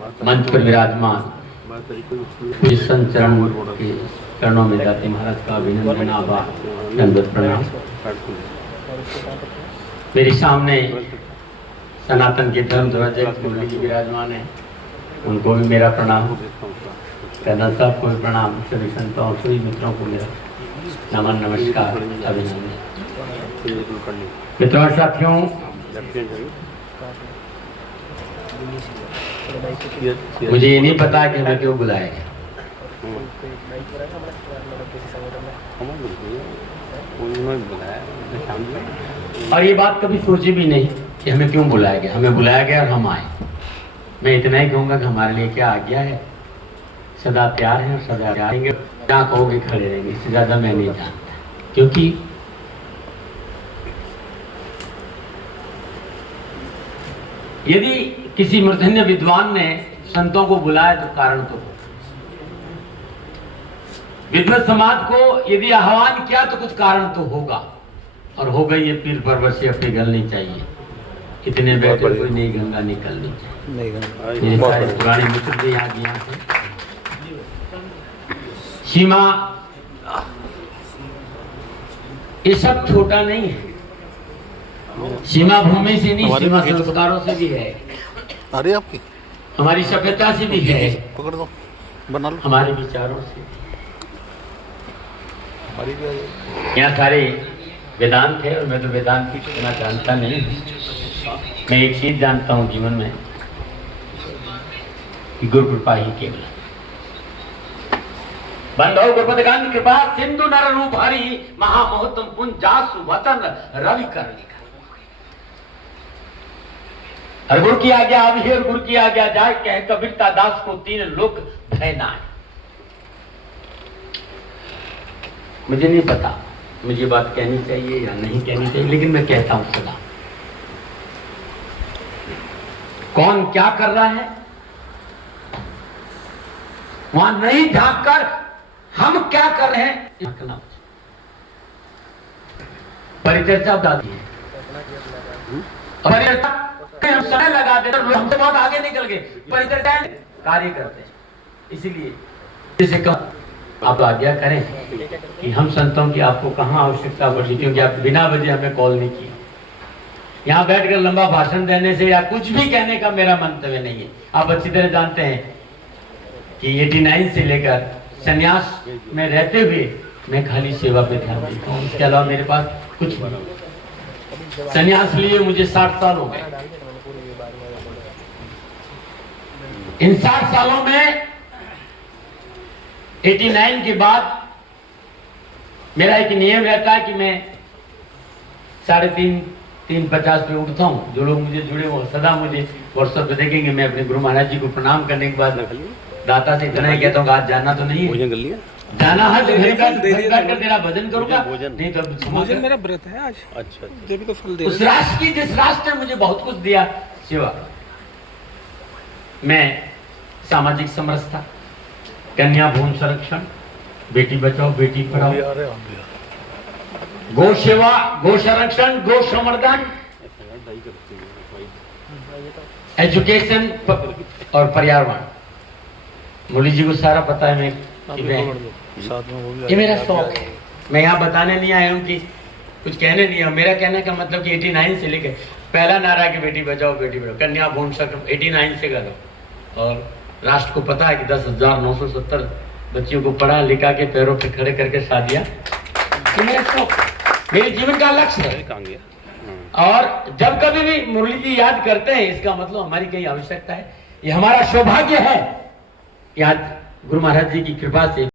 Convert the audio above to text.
मंच पर विराजमान पूज्य संत चरण के चरणों में दाती महाराज का अभिनंदन आभार दंडवत प्रणाम। मेरे सामने सनातन के धर्म ध्वज मुरली जी विराजमान है, उनको भी मेरा प्रणाम। कर्नल साहब को भी प्रणाम। सभी संतों और सभी मित्रों को मेरा नमन नमस्कार अभिनंदन। मित्रों और साथियों, मुझे ये नहीं पता कि हमें क्यों बुलाया गया, और ये बात कभी सोची भी नहीं कि हमें क्यों बुलाया गया। हमें बुलाया गया और हम आए। मैं इतना ही कहूँगा कि हमारे लिए क्या आज्ञा है, सदा प्यार है और सदा रहेंगे। क्या कहोगे खड़े रहेंगे, इससे ज़्यादा मैं नहीं जानता। क्योंकि यदि किसी मूर्धन्य विद्वान ने संतों को बुलाया तो कारण तो विद्वत समाज को यदि आह्वान किया तो कुछ कारण तो होगा, और हो गई ये पीर पर्वत से पिघलनी चाहिए। कितने बैठे कोई नई गंगा निकलनी चाहिए। ये सारे पुराने मित्र भी यहाँ थे। सीमा ये सब छोटा नहीं है। सीमा भूमि से नहीं, सीमा संस्कारों से भी है। अरे आपकी हमारी सभ्यता से भी है, पकड़ दो, बना लो। हमारे विचारों से। यहाँ सारे वेदांत है और मैं तो वेदांत की इतना जानता नहीं। मैं एक चीज जानता हूँ जीवन में कि गुरु कृपा ही केवल। बंधो गुरुपद गांधी कृपा सिंधु नर रूप हरि महामोहतम पुंज जासु वतन रवि करनी। और गुरु की आज्ञा अभी और गुरु की आज्ञा जाए, कहे कबीरता दास को तीन लोक भय ना आए। मुझे नहीं पता मुझे बात कहनी चाहिए या नहीं कहनी चाहिए, लेकिन मैं कहता हूं सदा। कौन क्या कर रहा है वहां नहीं झांक कर हम क्या कर रहे हैं परिचर्चा बताती है। परिचर्चा हम समय लगा देते, हम तो बहुत आगे निकल गए। परिचर्चा कार्य करते हैं, इसीलिए जैसे कब आप आज्ञा करें कि हम संतों की आपको कहाँ आवश्यकता पड़ी, क्योंकि आप बिना वजह हमें कॉल नहीं किया। यहाँ बैठकर लंबा भाषण देने से या कुछ भी कहने का मेरा मंतव्य नहीं है। आप अच्छी तरह जानते हैं कि 89 से लेकर संन्यास में रहते हुए मैं खाली सेवा पे ध्यान देता हूँ। इसके अलावा मेरे पास कुछ नहीं। संन्यास लिए मुझे 60 साल हो गए। इन 60 सालों में 89 के बाद मेरा एक नियम रहता है कि मैं 3:30-3:50 पे उठता हूँ। जो लोग मुझे जुड़े वो सदा मुझे व्हाट्सएप पे देखेंगे। मैं अपने गुरु महाराज जी को प्रणाम करने के बाद दाता से इतना ही कहता हूँ आज जाना तो नहीं है, जाना है तो घर बैठकर तेरा भजन करूंगा, नहीं तो भोजन मेरा व्रत है आज। अच्छा, तो फल दे। उस राष्ट्र की जिस राष्ट्र ने मुझे बहुत कुछ दिया सेवा। मैं सामाजिक समरसता, कन्या भ्रूण संरक्षण, बेटी बचाओ बेटी पढ़ाओ, गौ सेवा, गौ संरक्षण, गौ संवर्धन, एजुकेशन और पर्यावरण। मुरली जी को सारा पता है। ये मेरा शौक है। मैं यहाँ बताने नहीं आया हूँ कि कुछ कहने नहीं आया। मेरा कहने का मतलब कि 89 से लेकर पहला नारा कि बेटी बचाओ बेटी पढ़ाओ, कन्या भ्रूण संरक्षण 89 से करो। और राष्ट्र को पता है कि 10,970 बच्चियों को पढ़ा लिखा के पैरों पे खड़े करके शादियां। ये मेरा शौक, मेरे जीवन का लक्ष्य है। और जब कभी भी मुरली जी याद करते हैं, इसका मतलब हमारी कहीं आवश्यकता है। ये हमारा सौभाग्य है कि आज गुरु महाराज जी की कृपा से